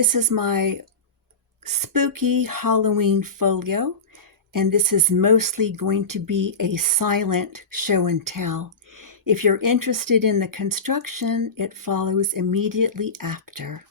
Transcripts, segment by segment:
This is my Spooky Halloween Folio, and this is mostly going to be a silent show and tell. If you're interested in the construction, it follows immediately after.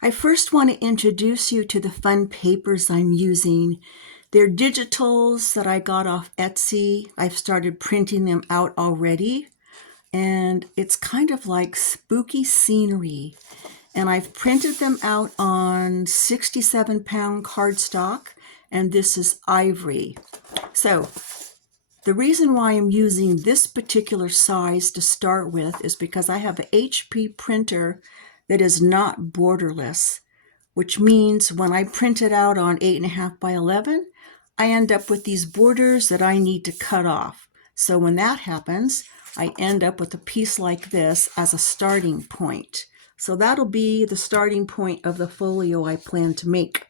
I first want to introduce you to the fun papers I'm using. They're digitals that I got off Etsy. I've started printing them out already, and it's kind of like spooky scenery. And I've printed them out on 67-pound cardstock, and this is ivory. So the reason why I'm using this particular size to start with is because I have an HP printer that is not borderless, which means when I print it out on 8.5 by 11, I end up with these borders that I need to cut off. So when that happens, I end up with a piece like this as a starting point. So that'll be the starting point of the folio I plan to make.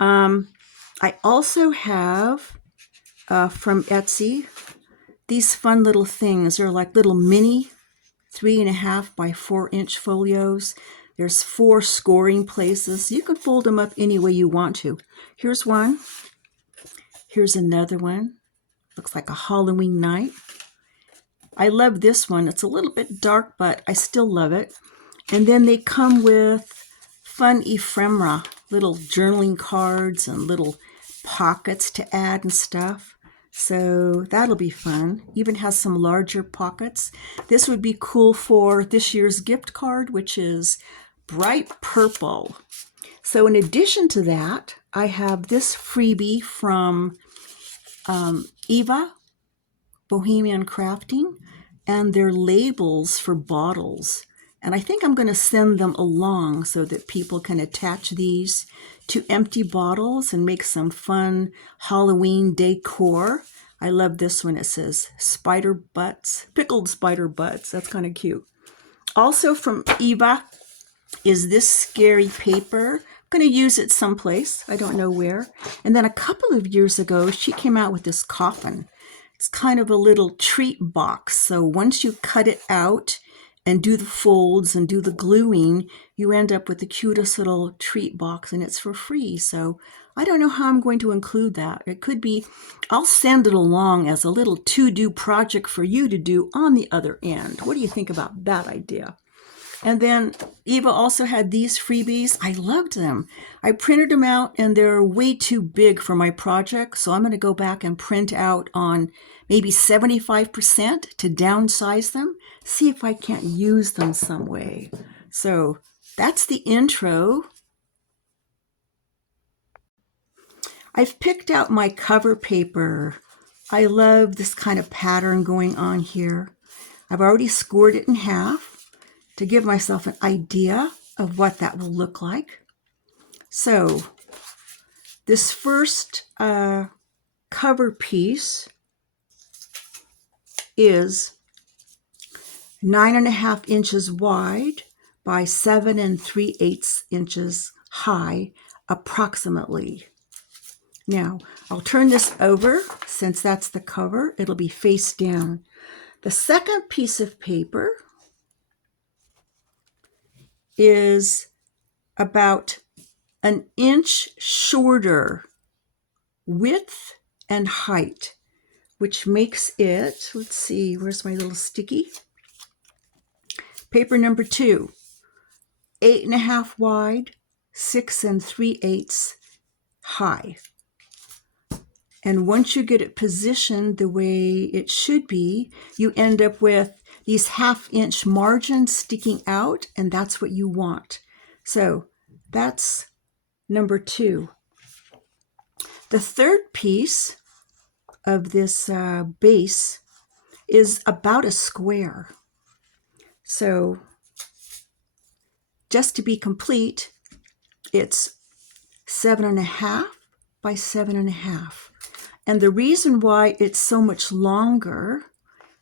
I also have from Etsy these fun little things. They're like little mini 3.5 by 4-inch folios. There's 4 scoring places. You can fold them up any way you want to. Here's one. Here's another one. Looks like a Halloween night. I love this one. It's a little bit dark, but I still love it. And then they come with fun ephemera, little journaling cards and little pockets to add and stuff. So that'll be fun. Even has some larger pockets. This would be cool for this year's gift card, which is bright purple. So in addition to that, I have this freebie from Eva, Bohemian Crafting, and their labels for bottles. And I think I'm going to send them along so that people can attach these to empty bottles and make some fun Halloween decor. I love this one. It says spider butts, pickled spider butts. That's kind of cute. Also from Eva is this scary paper. I'm going to use it someplace. I don't know where. And then a couple of years ago, she came out with this coffin. It's kind of a little treat box. So once you cut it out and do the folds and do the gluing, you end up with the cutest little treat box, and it's for free. So I don't know how I'm going to include that. It could be, I'll send it along as a little to-do project for you to do on the other end. What do you think about that idea? And then Eva also had these freebies. I loved them. I printed them out and they're way too big for my project. So I'm going to go back and print out on maybe 75% to downsize them, see if I can't use them some way. So that's the intro. I've picked out my cover paper. I love this kind of pattern going on here. I've already scored it in half to give myself an idea of what that will look like. So this first cover piece is 9.5 inches wide by 7 3/8 inches high, approximately. Now, I'll turn this over. Since that's the cover, it'll be face down. The second piece of paper is about an inch shorter width and height, which makes it, let's see, where's my little sticky? Paper number 2, 8.5 wide, 6 3/8 high. And once you get it positioned the way it should be, you end up with these 1/2 inch margins sticking out, and that's what you want. So that's number 2. The third piece of this base is about a square. So just to be complete, it's 7.5 by 7.5. And the reason why it's so much longer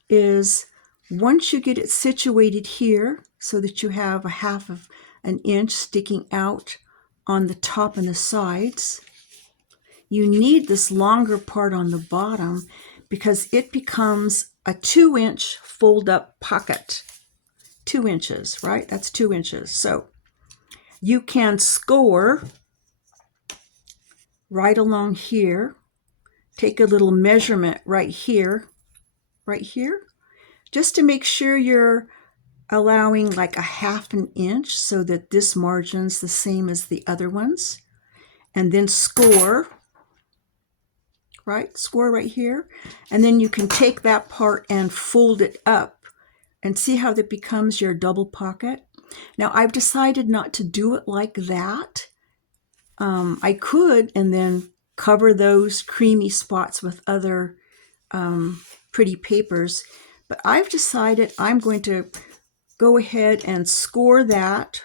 is Once you get it situated here so that you have a half of an inch sticking out on the top and the sides, you need this longer part on the bottom because it becomes a 2-inch fold-up pocket. 2 inches, right? That's 2 inches. So you can score right along here. Take a little measurement right here, just to make sure you're allowing like a half an inch so that this margin's the same as the other ones. And then score, right? Score right here. And then you can take that part and fold it up and see how that becomes your double pocket. Now I've decided not to do it like that. I could and then cover those creamy spots with other pretty papers, but I've decided I'm going to go ahead and score that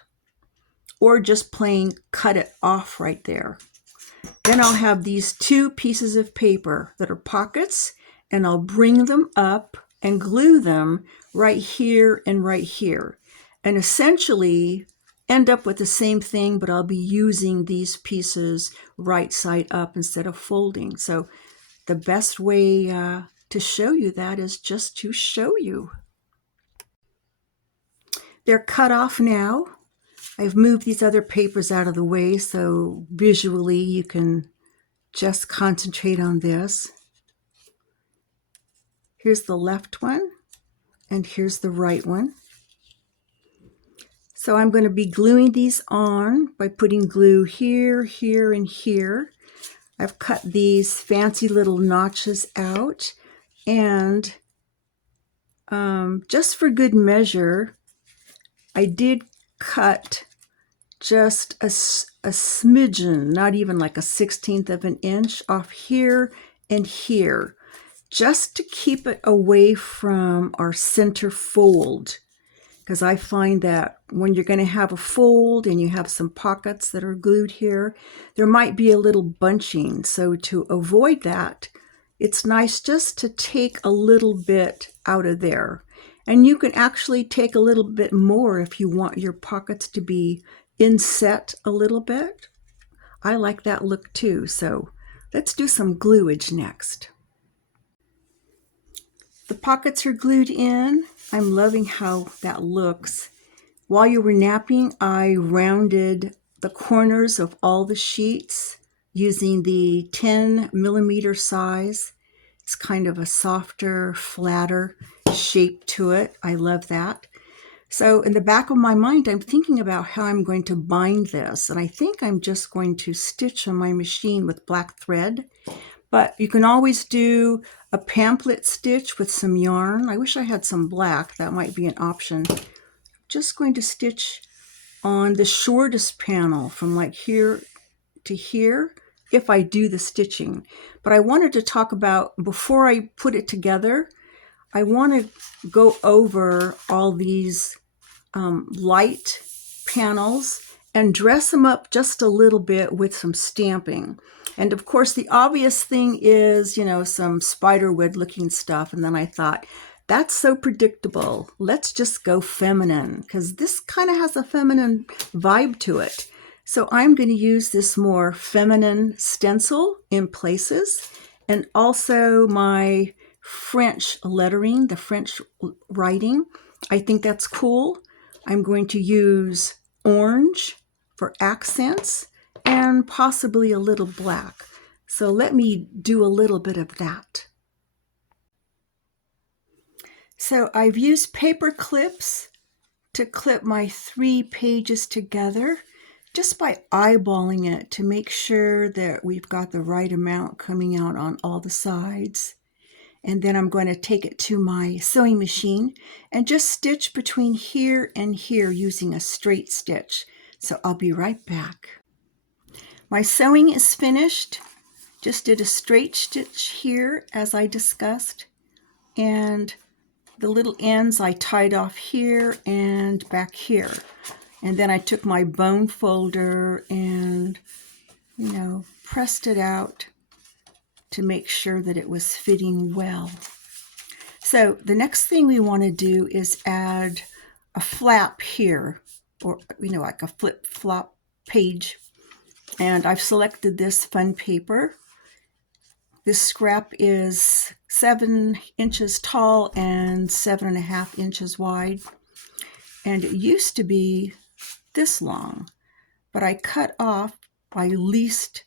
or just plain cut it off right there. Then I'll have these 2 pieces of paper that are pockets, and I'll bring them up and glue them right here and right here, and essentially end up with the same thing, but I'll be using these pieces right side up instead of folding. So the best way to show you that is just to show you. They're cut off now. I've moved these other papers out of the way so visually you can just concentrate on this. Here's the left one, and here's the right one. So I'm going to be gluing these on by putting glue here, here, and here. I've cut these fancy little notches out, and just for good measure, I did cut just a smidgen, not even like a 1/16 of an inch off here and here, just to keep it away from our center fold. Because I find that when you're going to have a fold and you have some pockets that are glued here, there might be a little bunching. So to avoid that, it's nice just to take a little bit out of there. And you can actually take a little bit more if you want your pockets to be inset a little bit. I like that look too. So let's do some gluage next. The pockets are glued in. I'm loving how that looks. While you were napping, I rounded the corners of all the sheets using the 10mm size. It's kind of a softer, flatter shape to it. I love that. So in the back of my mind, I'm thinking about how I'm going to bind this. And I think I'm just going to stitch on my machine with black thread. But you can always do a pamphlet stitch with some yarn. I wish I had some black. That might be an option. I'm just going to stitch on the shortest panel from like here to here if I do the stitching. But I wanted to talk about, before I put it together, I want to go over all these light panels and dress them up just a little bit with some stamping. And of course, the obvious thing is, you know, some spiderwood looking stuff. And then I thought, that's so predictable. Let's just go feminine, because this kind of has a feminine vibe to it. So I'm going to use this more feminine stencil in places, and also my French lettering, the French writing. I think that's cool. I'm going to use orange for accents and possibly a little black. So let me do a little bit of that. So I've used paper clips to clip my 3 pages together just by eyeballing it to make sure that we've got the right amount coming out on all the sides. And then I'm going to take it to my sewing machine and just stitch between here and here using a straight stitch. So I'll be right back. My sewing is finished. Just did a straight stitch here as I discussed, and the little ends I tied off here and back here. And then I took my bone folder and, you know, pressed it out to make sure that it was fitting well. So the next thing we want to do is add a flap here, or like a flip-flop page. And I've selected this fun paper. This scrap is 7 inches tall and 7.5 inches wide. And it used to be this long, but I cut off my least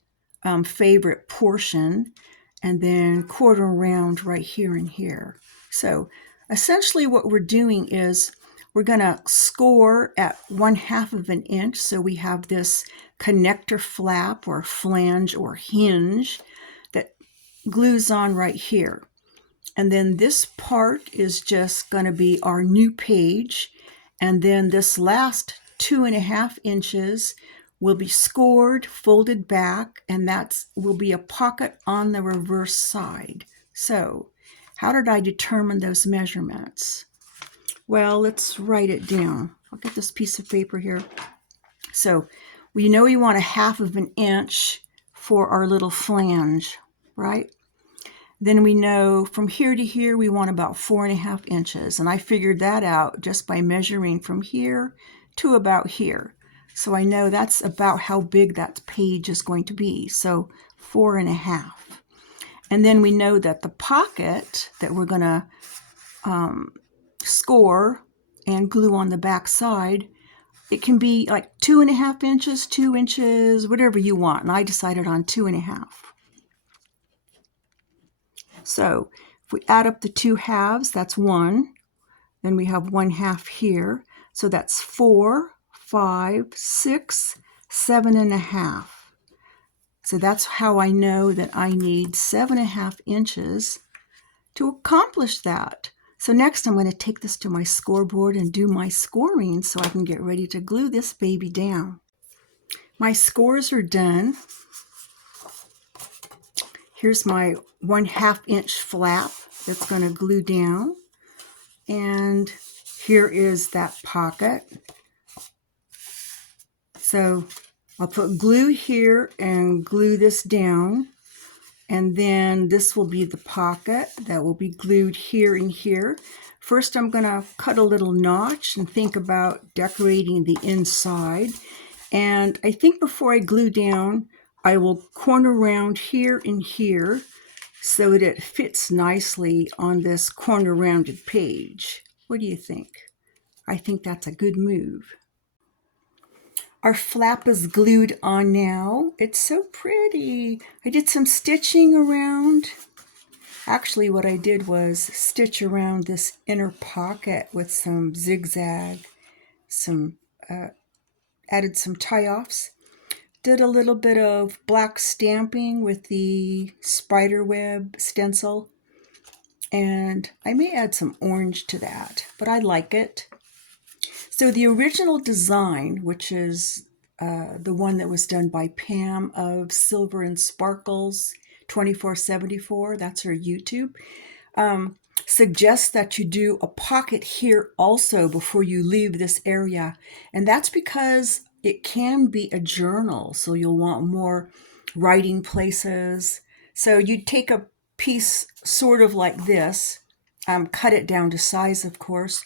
favorite portion and then quarter around right here and here. So essentially what we're doing is we're going to score at 1/2 of an inch. So we have this connector flap or flange or hinge that glues on right here. And then this part is just going to be our new page. And then this last 2.5 inches will be scored, folded back, and that will be a pocket on the reverse side. So how did I determine those measurements? Well, let's write it down. I'll get this piece of paper here. So we know we want 1/2 of an inch for our little flange, right? Then we know from here to here we want about 4.5 inches. And I figured that out just by measuring from here to about here. So I know that's about how big that page is going to be. So 4.5. And then we know that the pocket that we're going to score and glue on the back side, it can be like 2.5 inches, 2 inches, whatever you want. And I decided on 2.5. So if we add up the 2 halves, that's 1. Then we have 1/2 here. So that's 4, 5, 6, 7.5. So that's how I know that I need 7.5 inches to accomplish that. So next I'm going to take this to my scoreboard and do my scoring so I can get ready to glue this baby down. My scores are done. Here's my 1/2 inch flap that's going to glue down. And here is that pocket. So I'll put glue here and glue this down. And then this will be the pocket that will be glued here and here. First, I'm going to cut a little notch and think about decorating the inside. And I think before I glue down, I will corner around here and here so that it fits nicely on this corner rounded page. What do you think? I think that's a good move. Our flap is glued on now. It's so pretty. I did some stitching around. Actually, what I did was stitch around this inner pocket with some zigzag, added some tie-offs. Did a little bit of black stamping with the spiderweb stencil. And I may add some orange to that, but I like it. So the original design, which is the one that was done by Pam of Silver and Sparkles 2474, that's her YouTube, suggests that you do a pocket here also before you leave this area. And that's because it can be a journal, so you'll want more writing places. So you take a piece sort of like this, cut it down to size, of course,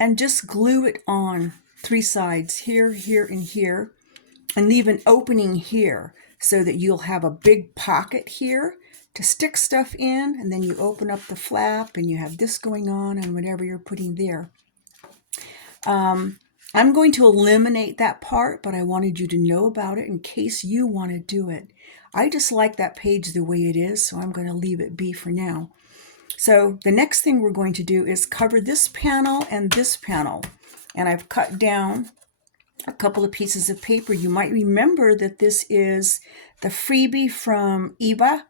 and just glue it on 3 sides, here, here, and here, and leave an opening here so that you'll have a big pocket here to stick stuff in, and then you open up the flap and you have this going on and whatever you're putting there. I'm going to eliminate that part, but I wanted you to know about it in case you want to do it. I just like that page the way it is, so I'm going to leave it be for now. So the next thing we're going to do is cover this panel and this panel. And I've cut down a couple of pieces of paper. You might remember that this is the freebie from Eva.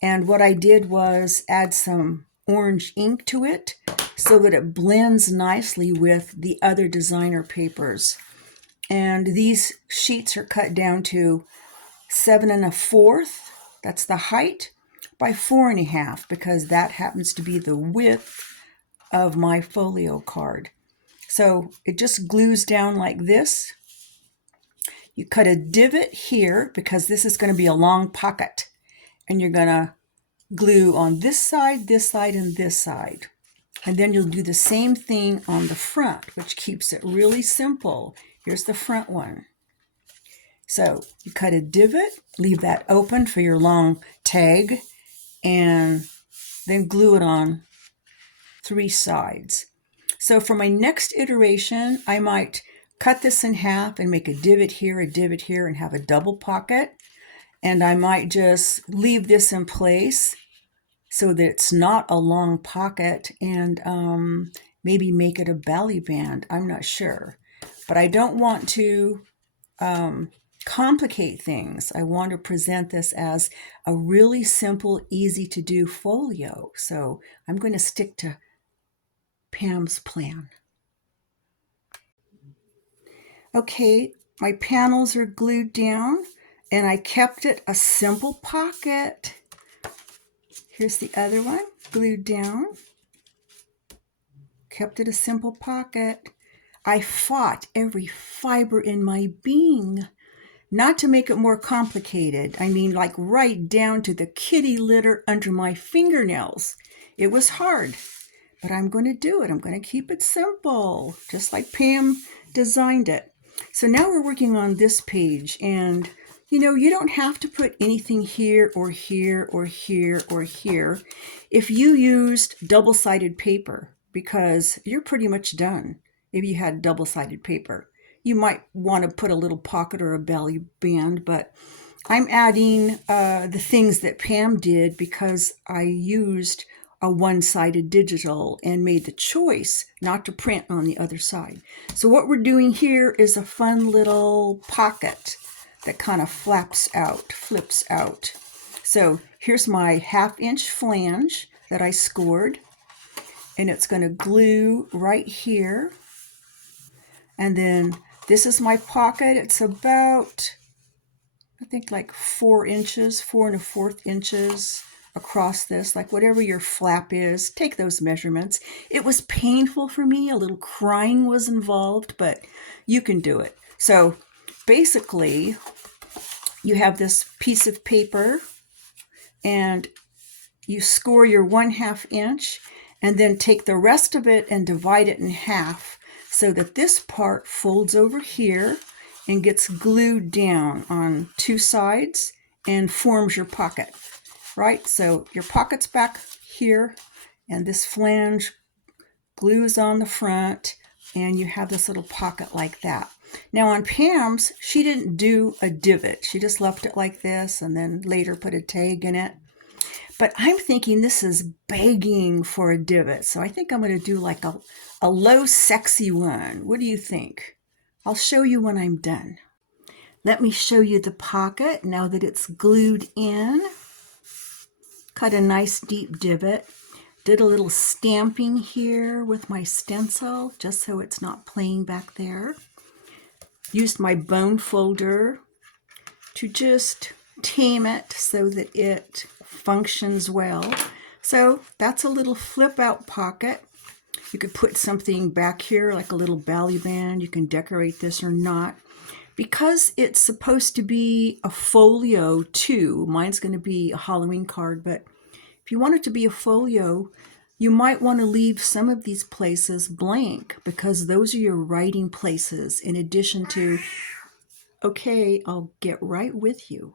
And what I did was add some orange ink to it so that it blends nicely with the other designer papers. And these sheets are cut down to 7 1/4. That's the height, by 4 1/2, because that happens to be the width of my folio card. So it just glues down like this. You cut a divot here because this is going to be a long pocket, and you're going to glue on this side, and this side. And then you'll do the same thing on the front, which keeps it really simple. Here's the front one. So you cut a divot, leave that open for your long tag, and then glue it on 3 sides. So for my next iteration, I might cut this in half and make a divot here, and have a double pocket. And I might just leave this in place so that it's not a long pocket, and maybe make it a belly band. I'm not sure. But I don't want to complicate things. I want to present this as a really simple, easy to do folio. So I'm going to stick to Pam's plan. Okay, my panels are glued down, and I kept it a simple pocket. Here's the other one, glued down. Kept it a simple pocket. I fought every fiber in my being not to make it more complicated. I mean, like right down to the kitty litter under my fingernails. It was hard, but I'm going to do it. I'm going to keep it simple, just like Pam designed it. So now we're working on this page, and you know, you don't have to put anything here or here or here or here if you used double-sided paper, because you're pretty much done if you had double-sided paper. You might want to put a little pocket or a belly band, but I'm adding the things that Pam did because I used a one-sided digital and made the choice not to print on the other side. So what we're doing here is a fun little pocket that kind of flips out. So here's my 1/2-inch flange that I scored, and it's going to glue right here. And then this is my pocket. It's about, I think, like 4 inches, 4 1/4 inches across this, like whatever your flap is. Take those measurements. It was painful for me. A little crying was involved, but you can do it. So basically, you have this piece of paper, and you score your 1/2 inch, and then take the rest of it and divide it in half so that this part folds over here and gets glued down on 2 sides and forms your pocket, right? So your pocket's back here, and this flange glues on the front, and you have this little pocket like that. Now on Pam's, she didn't do a divot. She just left it like this and then later put a tag in it. But I'm thinking this is begging for a divot. So I think I'm going to do like a low, sexy one. What do you think? I'll show you when I'm done. Let me show you the pocket now that it's glued in. Cut a nice deep divot. Did a little stamping here with my stencil just so it's not playing back there. Used my bone folder to just tame it so that it functions well. So that's a little flip out pocket. You could put something back here like a little belly band. You can decorate this or not. Because it's supposed to be a folio too, mine's going to be a Halloween card, but if you want it to be a folio, you might want to leave some of these places blank because those are your writing places in addition to, okay, I'll get right with you.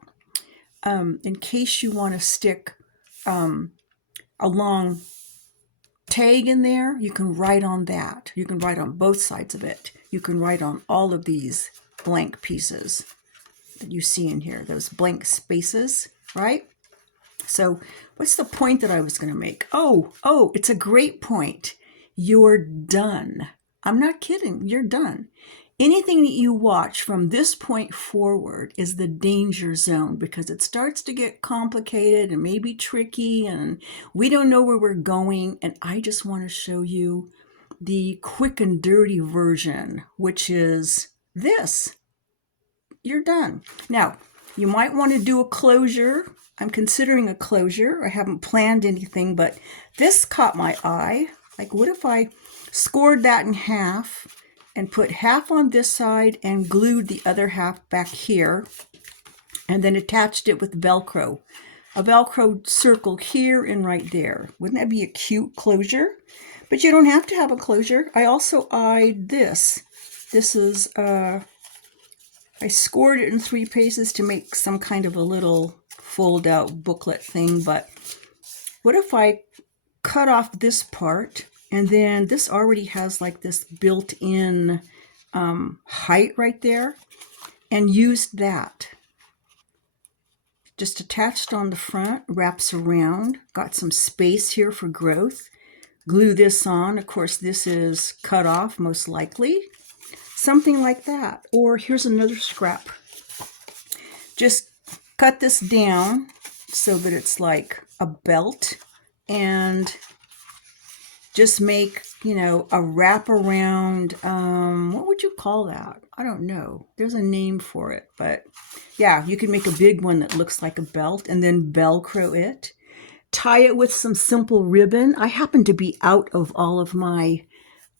In case you want to stick a long tag in there, you can write on that. You can write on both sides of it. You can write on all of these blank pieces that you see in here, those blank spaces, right? So what's the point that I was going to make? Oh, it's a great point. You're done. I'm not kidding. You're done. Anything that you watch from this point forward is the danger zone because it starts to get complicated and maybe tricky and we don't know where we're going. And I just want to show you the quick and dirty version, which is this. You're done. Now, you might want to do a closure. I'm considering a closure. I haven't planned anything, but this caught my eye. Like, what if I scored that in half and put half on this side and glued the other half back here and then attached it with Velcro? A Velcro circle here and right there. Wouldn't that be a cute closure? But you don't have to have a closure. I also eyed this. This is, I scored it in 3 paces to make some kind of a little fold out booklet thing, but what if I cut off this part, and then this already has like this built-in height right there, and used that. Just attached on the front, wraps around, got some space here for growth. Glue this on. Of course, this is cut off, most likely. Something like that. Or here's another scrap. Just cut this down so that it's like a belt, and just make, you know, a wraparound, what would you call that? I don't know. There's a name for it, but yeah, you can make a big one that looks like a belt and then Velcro it. Tie it with some simple ribbon. I happen to be out of all of my,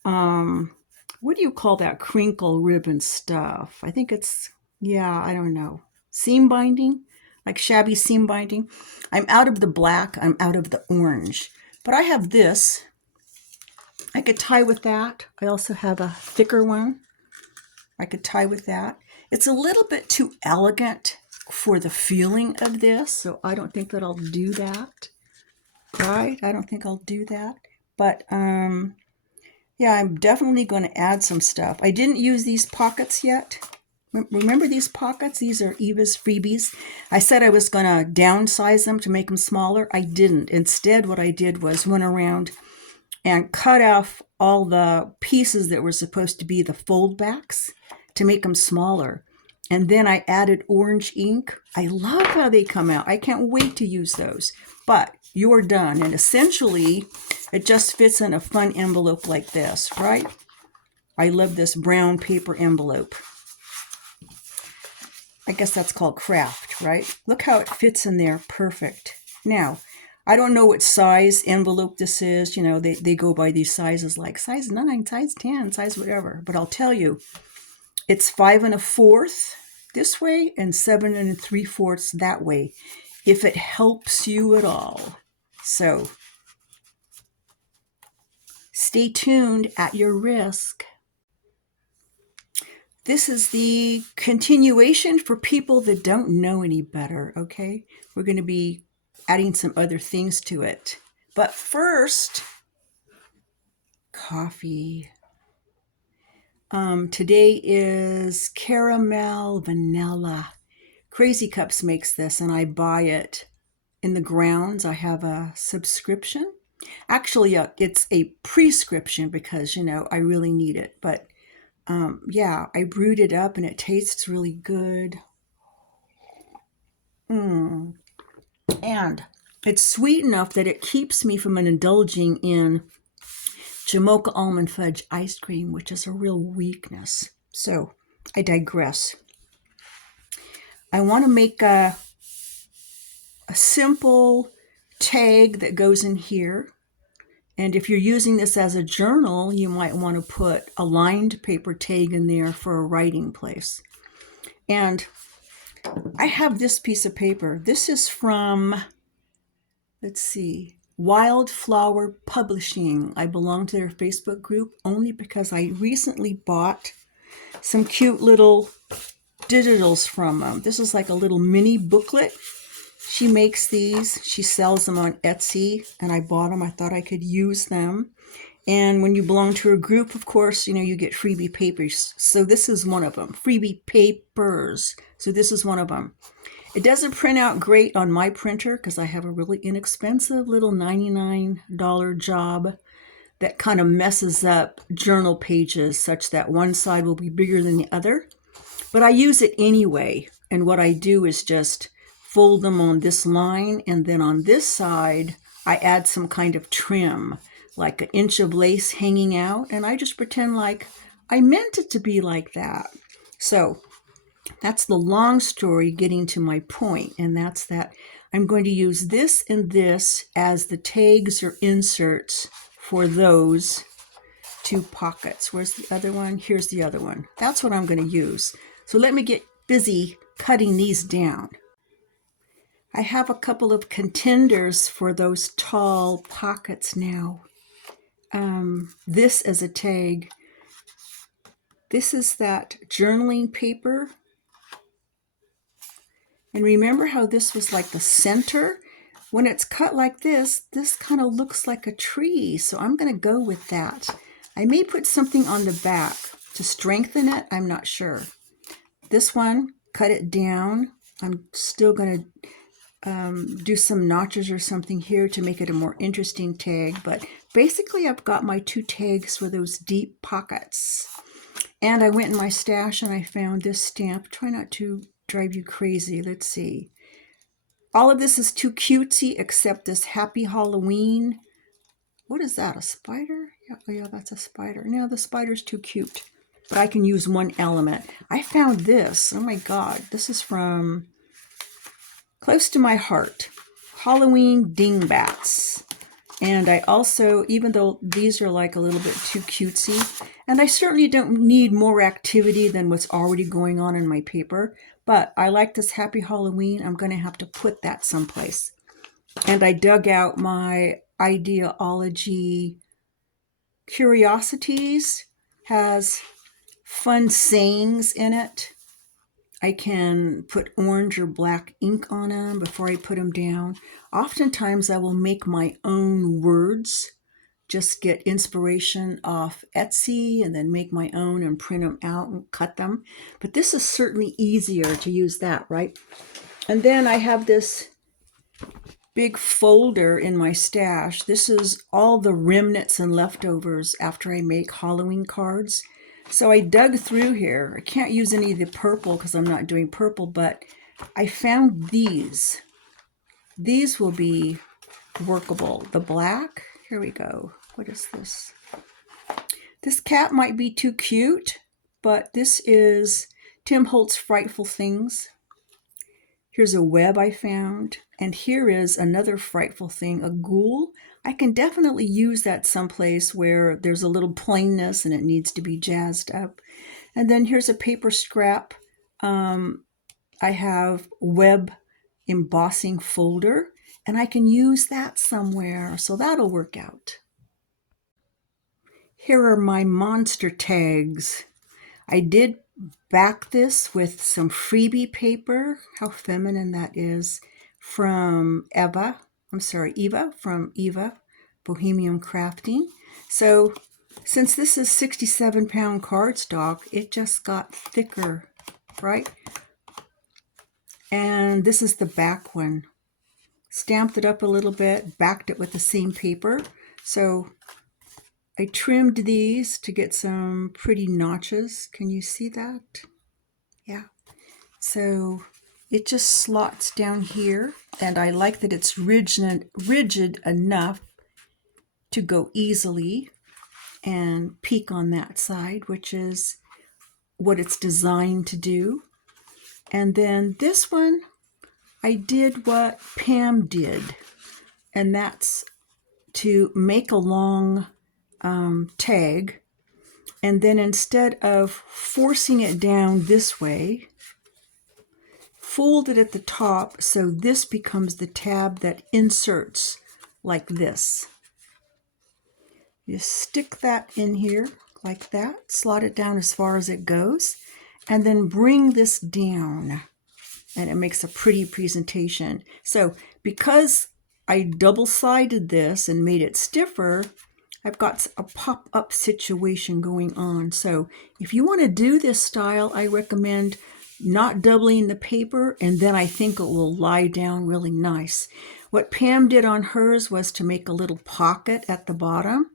what do you call that crinkle ribbon stuff? I think it's, yeah, I don't know. Seam binding, like shabby seam binding. I'm out of the black, I'm out of the orange, but I have this. I could tie with that. I also have a thicker one. I could tie with that. It's a little bit too elegant for the feeling of this, so I don't think that I'll do that. Right? I don't think I'll do that. But yeah, I'm definitely going to add some stuff. I didn't use these pockets yet. Remember these pockets? These are Eva's freebies. I said I was going to downsize them to make them smaller. I didn't. Instead, what I did was went around and cut off all the pieces that were supposed to be the fold backs to make them smaller. And then I added orange ink. I love how they come out. I can't wait to use those. But you're done. And essentially, it just fits in a fun envelope like this, right? I love this brown paper envelope. I guess that's called craft, right? Look how it fits in there. Perfect. Now, I don't know what size envelope this is. You know, they go by these sizes like size 9, size 10, size whatever. But I'll tell you, it's 5 1/4 this way and 7 3/4 that way, if it helps you at all. So stay tuned at your risk. This is the continuation for people that don't know any better, okay? We're going to be adding some other things to it. But first, coffee. Today is caramel vanilla. Crazy Cups makes this, and I buy it in the grounds. I have a subscription. Actually, it's a prescription because, you know, I really need it. But yeah, I brewed it up and it tastes really good. And it's sweet enough that it keeps me from indulging in Jamocha almond fudge ice cream, which is a real weakness. So I digress. I want to make a simple tag that goes in here. And if you're using this as a journal, you might want to put a lined paper tag in there for a writing place. And I have this piece of paper. This is from, let's see, Wildflower Publishing. I belong to their Facebook group only because I recently bought some cute little digitals from them. This is like a little mini booklet. She makes these. She sells them on Etsy, and I bought them. I thought I could use them. And when you belong to a group, of course, you know, you get freebie papers. So this is one of them. Freebie papers. So this is one of them. It doesn't print out great on my printer because I have a really inexpensive little $99 job that kind of messes up journal pages such that one side will be bigger than the other. But I use it anyway. And what I do is just fold them on this line, and then on this side, I add some kind of trim, like an inch of lace hanging out, and I just pretend like I meant it to be like that. So that's the long story getting to my point, and that's that I'm going to use this and this as the tags or inserts for those 2 pockets. Where's the other one? Here's the other one. That's what I'm going to use. So let me get busy cutting these down. I have a couple of contenders for those tall pockets now. this as a tag. This is that journaling paper. And remember how this was like the center? When it's cut like this kind of looks like a tree. So I'm going to go with that. I may put something on the back to strengthen it. I'm not sure. This one, cut it down. I'm still going to do some notches or something here to make it a more interesting tag. But basically, I've got my two tags for those deep pockets. And I went in my stash and I found this stamp. Try not to drive you crazy. Let's see. All of this is too cutesy except this Happy Halloween. What is that, a spider? Yeah, that's a spider. No, the spider's too cute. But I can use one element. I found this. Oh my God. This is from Close to My Heart. Halloween Dingbats. And I also, even though these are like a little bit too cutesy, and I certainly don't need more activity than what's already going on in my paper, but I like this Happy Halloween. I'm going to have to put that someplace. And I dug out my Ideology Curiosities. Has fun sayings in it. I can put orange or black ink on them before I put them down. Oftentimes I will make my own words, just get inspiration off Etsy and then make my own and print them out and cut them. But this is certainly easier to use that, right? And then I have this big folder in my stash. This is all the remnants and leftovers after I make Halloween cards. So I dug through here. I can't use any of the purple because I'm not doing purple, but I found these. These will be workable. The black, here we go. What is this? This cat might be too cute, but this is Tim Holt's Frightful Things. Here's a web I found, and here is another frightful thing, a ghoul. I can definitely use that someplace where there's a little plainness and it needs to be jazzed up. And then here's a paper scrap. I have web embossing folder, and I can use that somewhere, so that'll work out. Here are my monster tags. I did back this with some freebie paper. How feminine that is. From Eva from Eva Bohemian Crafting. So since this is 67-pound cardstock, it just got thicker, right? And this is the back one. Stamped it up a little bit, backed it with the same paper. So I trimmed these to get some pretty notches. Can you see that? Yeah. So it just slots down here, and I like that it's rigid enough to go easily and peek on that side, which is what it's designed to do. And then this one, I did what Pam did, and that's to make a long tag, and then instead of forcing it down this way, fold it at the top so this becomes the tab that inserts like this. You stick that in here like that, slot it down as far as it goes, and then bring this down, and it makes a pretty presentation. So because I double-sided this and made it stiffer, I've got a pop-up situation going on. So if you want to do this style, I recommend not doubling the paper, and then I think it will lie down really nice. What Pam did on hers was to make a little pocket at the bottom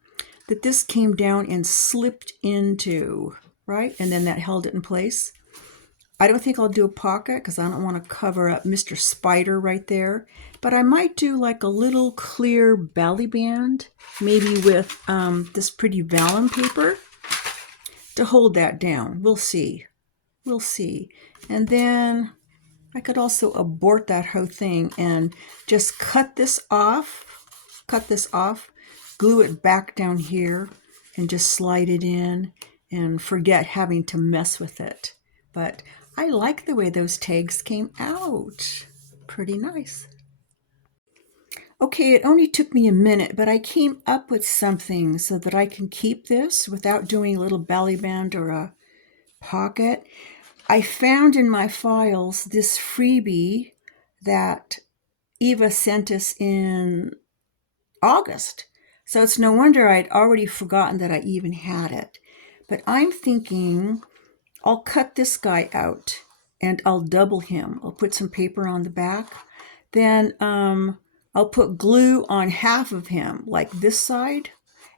that this came down and slipped into, right? And then that held it in place. I don't think I'll do a pocket because I don't want to cover up Mr. Spider right there. But I might do like a little clear belly band, maybe with this pretty vellum paper to hold that down. We'll see. We'll see. And then I could also abort that whole thing and just cut this off, glue it back down here, and just slide it in and forget having to mess with it. But I like the way those tags came out. Pretty nice. Okay, it only took me a minute, but I came up with something so that I can keep this without doing a little belly band or a pocket. I found in my files this freebie that Eva sent us in August. So it's no wonder I'd already forgotten that I even had it. But I'm thinking I'll cut this guy out and I'll double him. I'll put some paper on the back. Then I'll put glue on half of him, like this side,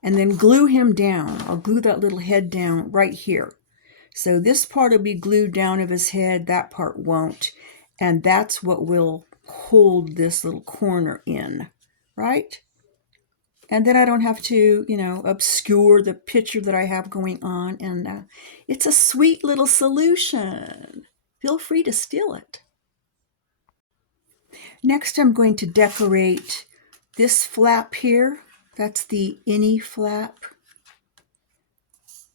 and then glue him down. I'll glue that little head down right here. So this part will be glued down of his head, that part won't. And that's what will hold this little corner in, right? And then I don't have to, obscure the picture that I have going on. And it's a sweet little solution. Feel free to steal it. Next, I'm going to decorate this flap here. That's the innie flap.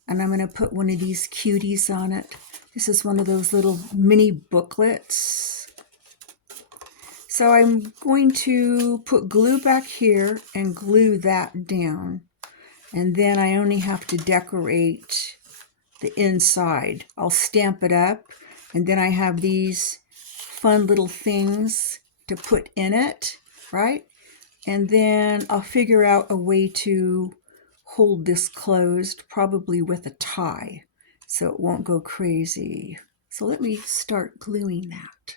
And I'm going to put one of these cuties on it. This is one of those little mini booklets. So I'm going to put glue back here and glue that down. And then I only have to decorate the inside. I'll stamp it up, and then I have these fun little things to put in it, right? And then I'll figure out a way to hold this closed, probably with a tie, so it won't go crazy. So let me start gluing that.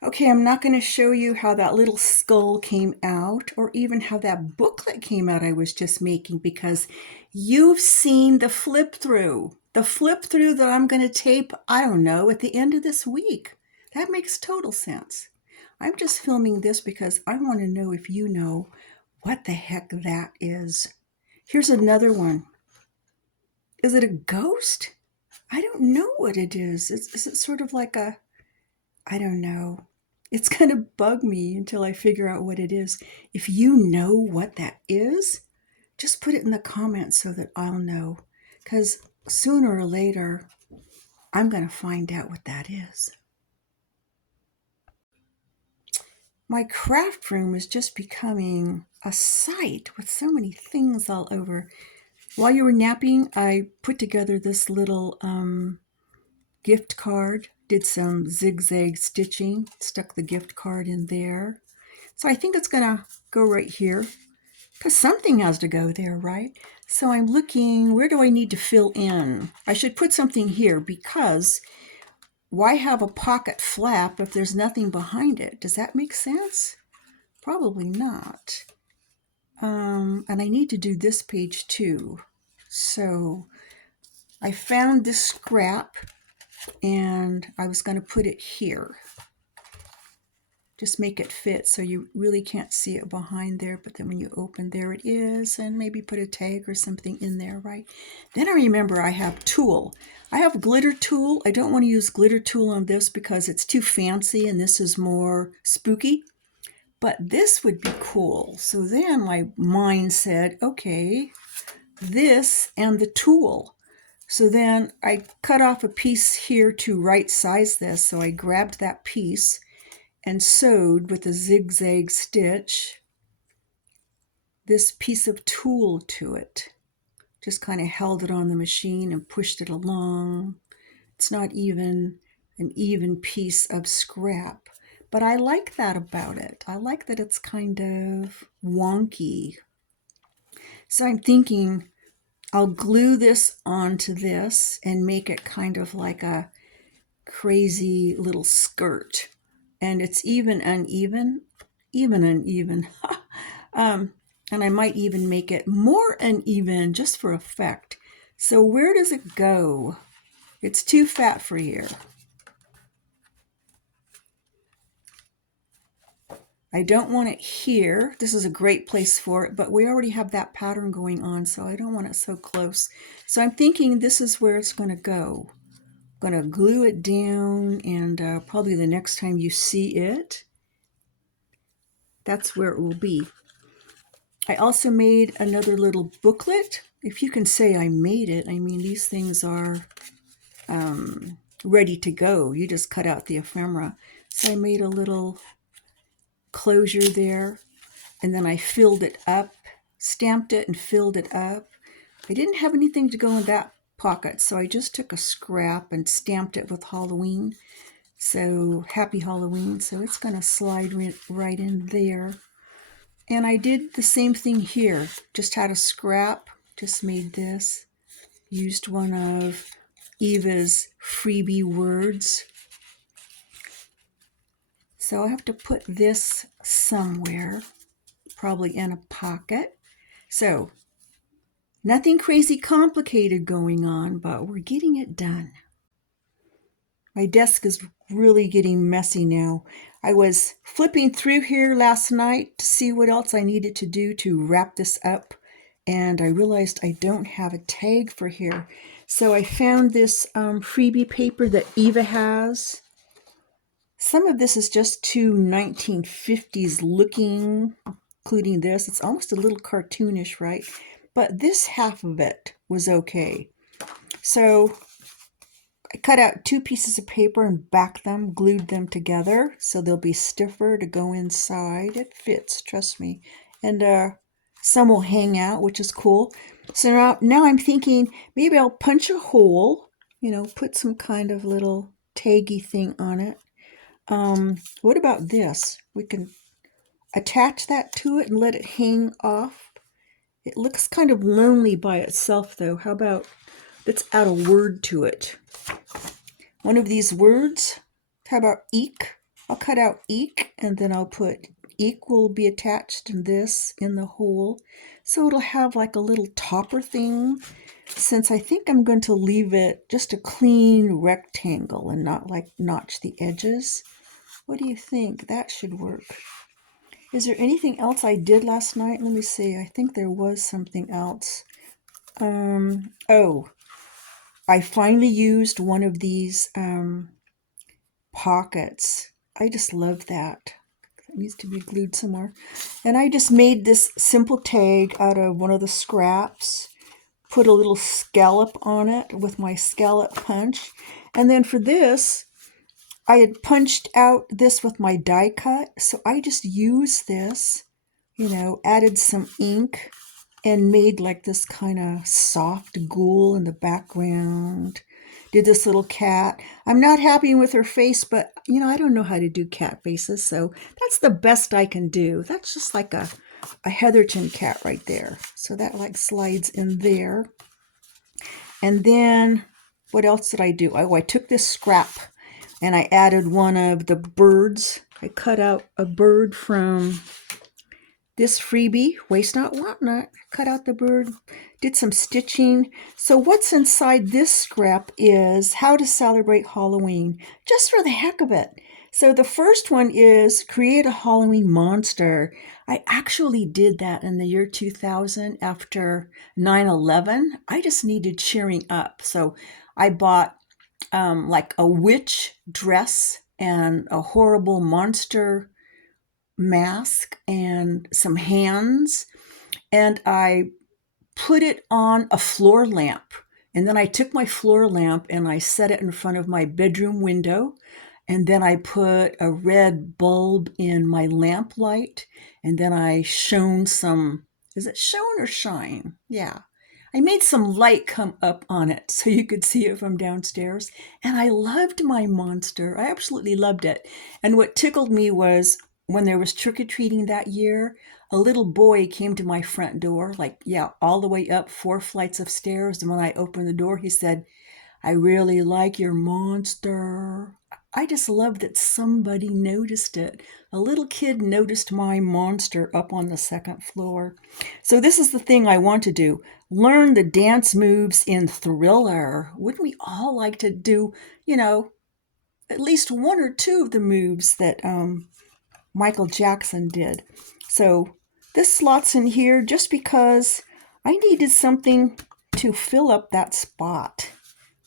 Okay, I'm not going to show you how that little skull came out or even how that booklet came out I was just making, because you've seen the flip through. The flip through that I'm going to tape, I don't know, at the end of this week. That makes total sense. I'm just filming this because I want to know if you know what the heck that is. Here's another one. Is it a ghost? I don't know what it is. Is it sort of like a, I don't know. It's going to bug me until I figure out what it is. If you know what that is, just put it in the comments so that I'll know. Because sooner or later, I'm going to find out what that is. My craft room is just becoming a sight with so many things all over. While you were napping, I put together this little gift card, did some zigzag stitching, stuck the gift card in there. So I think it's gonna go right here because something has to go there, right? So I'm looking, where do I need to fill in? I should put something here because why have a pocket flap if there's nothing behind it? Does that make sense? Probably not. And I need to do this page too. So I found this scrap and I was going to put it here. Just make it fit so you really can't see it behind there, but then when you open, there it is, and maybe put a tag or something in there, right? Then I remember I have tulle. I have glitter tulle. I don't want to use glitter tulle on this because it's too fancy and this is more spooky, but this would be cool. So then my mind said, okay, this and the tulle. So then I cut off a piece here to right size this. So I grabbed that piece and sewed with a zigzag stitch this piece of tulle to it. Just kind of held it on the machine and pushed it along. It's not even an even piece of scrap, but I like that about it. I like that it's kind of wonky. So I'm thinking I'll glue this onto this and make it kind of like a crazy little skirt. And it's even uneven. And I might even make it more uneven just for effect. So where does it go? It's too fat for here. I don't want it here. This is a great place for it, but we already have that pattern going on, so I don't want it so close. So I'm thinking this is where it's going to go. I'm going to glue it down, and probably the next time you see it, that's where it will be. I also made another little booklet. If you can say I made it, I mean, these things are ready to go. You just cut out the ephemera. So I made a little closure there. And then I filled it up, stamped it and filled it up. I didn't have anything to go in that pocket, so I just took a scrap and stamped it with Halloween. So happy Halloween. So it's going to slide right in there. And I did the same thing here. Just had a scrap, just made this. Used one of Eva's freebie words. So I have to put this somewhere, probably in a pocket. So nothing crazy complicated going on, but we're getting it done. My desk is really getting messy now. I was flipping through here last night to see what else I needed to do to wrap this up, and I realized I don't have a tag for here. So I found this freebie paper that Eva has. Some of this is just too 1950s looking, including this. It's almost a little cartoonish, right? But this half of it was okay. So I cut out 2 pieces of paper and backed them, glued them together so they'll be stiffer to go inside. It fits, trust me. And some will hang out, which is cool. So now I'm thinking maybe I'll punch a hole, put some kind of little taggy thing on it. What about this? We can attach that to it and let it hang off. It looks kind of lonely by itself, though. How about let's add a word to it? One of these words. How about eek? I'll cut out eek, and then I'll put eek will be attached in this in the hole. So it'll have like a little topper thing, since I think I'm going to leave it just a clean rectangle and not like notch the edges. What do you think? That should work. Is there anything else I did last night? Let me see. I think there was something else. Oh, I finally used one of these pockets. I just love that. It needs to be glued somewhere. And I just made this simple tag out of one of the scraps. Put a little scallop on it with my scallop punch. And then for this, I had punched out this with my die cut, so I just used this, added some ink and made like this kind of soft ghoul in the background. Did this little cat. I'm not happy with her face, but I don't know how to do cat faces, so that's the best I can do. That's just like a Heatherton cat right there. So that like slides in there. And then what else did I do? I took this scrap and I added one of the birds. I cut out a bird from this freebie, Waste Not, Want Not. Cut out the bird, did some stitching. So what's inside this scrap is how to celebrate Halloween, just for the heck of it. So the first one is create a Halloween monster. I actually did that in the year 2000 after 9/11. I just needed cheering up. So I bought like a witch dress and a horrible monster mask and some hands, and I put it on a floor lamp. And then I took my floor lamp and I set it in front of my bedroom window, and then I put a red bulb in my lamp light, and then I shone some, is it shone or shine? Yeah. I made some light come up on it so you could see it from downstairs. And I loved my monster. I absolutely loved it. And what tickled me was when there was trick-or-treating that year, a little boy came to my front door, all the way up 4 flights of stairs. And when I opened the door, he said, "I really like your monster." I just love that somebody noticed it. A little kid noticed my monster up on the 2nd floor. So this is the thing I want to do. Learn the dance moves in Thriller. Wouldn't we all like to do, at least 1 or 2 of the moves that Michael Jackson did? So this slots in here just because I needed something to fill up that spot.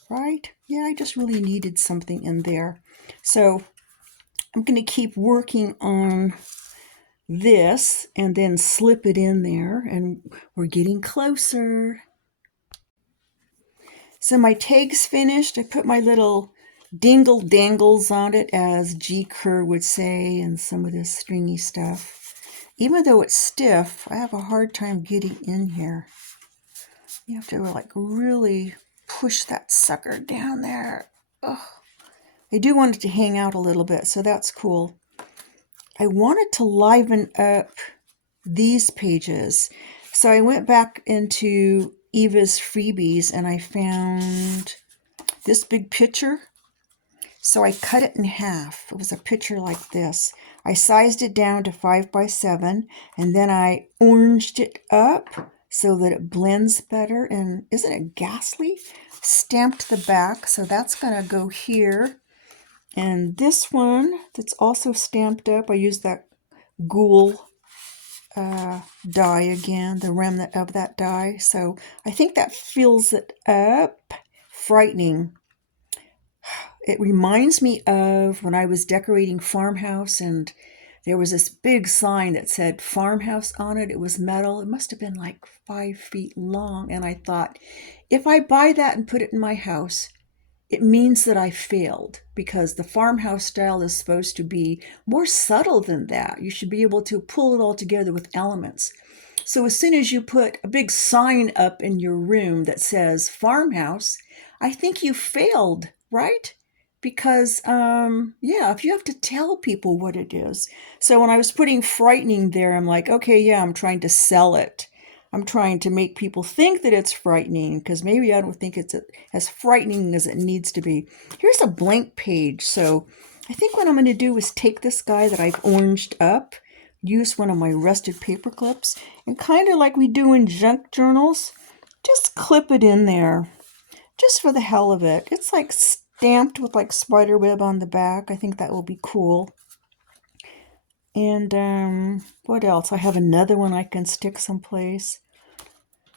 Right? Yeah, I just really needed something in there. So I'm going to keep working on this and then slip it in there, and we're getting closer. So my tag's finished. I put my little dingle dangles on it, as G. Kerr would say, and some of this stringy stuff. Even though it's stiff, I have a hard time getting in here. You have to like really push that sucker down there. Ugh. I do want it to hang out a little bit, so that's cool. I wanted to liven up these pages. So I went back into Eva's freebies and I found this big picture. So I cut it in half. It was a picture like this. I sized it down to 5x7 and then I oranged it up so that it blends better. And isn't it ghastly? Stamped the back, so that's going to go here. And this one that's also stamped up, I used that ghoul die again, the remnant of that die. So I think that fills it up. Frightening. It reminds me of when I was decorating farmhouse and there was this big sign that said farmhouse on it. It was metal. It must have been like 5 feet long. And I thought, if I buy that and put it in my house, it means that I failed, because the farmhouse style is supposed to be more subtle than that. You should be able to pull it all together with elements. So as soon as you put a big sign up in your room that says farmhouse, I think you failed, right? Because, yeah, if you have to tell people what it is. So when I was putting frightening there, I'm like, okay, yeah, I'm trying to sell it. I'm trying to make people think that it's frightening, because maybe I don't think it's as frightening as it needs to be. Here's a blank page. So I think what I'm going to do is take this guy that I've oranged up, use one of my rusted paper clips, and kind of like we do in junk journals, just clip it in there, just for the hell of it. It's like stamped with like spider web on the back. I think that will be cool. And what else? I have another one I can stick someplace.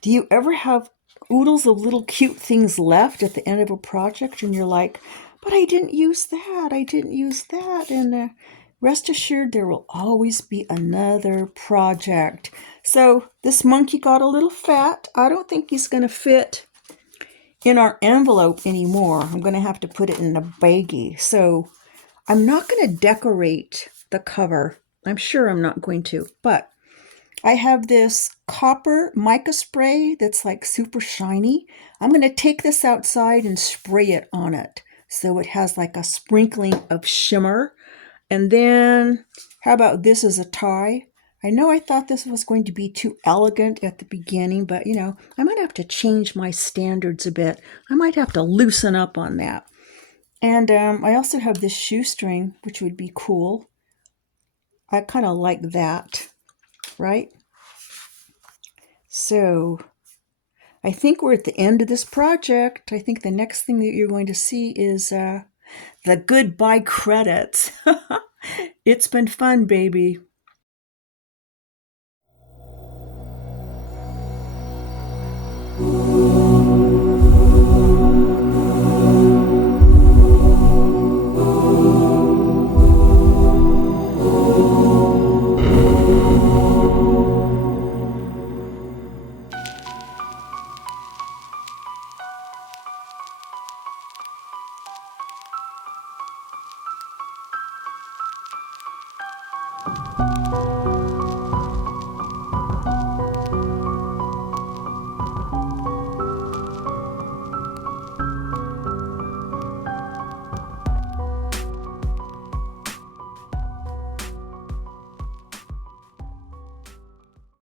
Do you ever have oodles of little cute things left at the end of a project and you're like, but I didn't use that, I didn't use that? And rest assured, there will always be another project. So this monkey got a little fat. I don't think he's going to fit in our envelope anymore. I'm going to have to put it in a baggie. So I'm not going to decorate the cover. I'm sure I'm not going to, but I have this copper mica spray that's like super shiny. I'm going to take this outside and spray it on it so it has like a sprinkling of shimmer. And then how about this as a tie? I know I thought this was going to be too elegant at the beginning, but you know, I might have to change my standards a bit. I might have to loosen up on that. And I also have this shoestring, which would be cool. I kind of like that, right? So I think we're at the end of this project. I think the next thing that you're going to see is the goodbye credits. It's been fun, baby.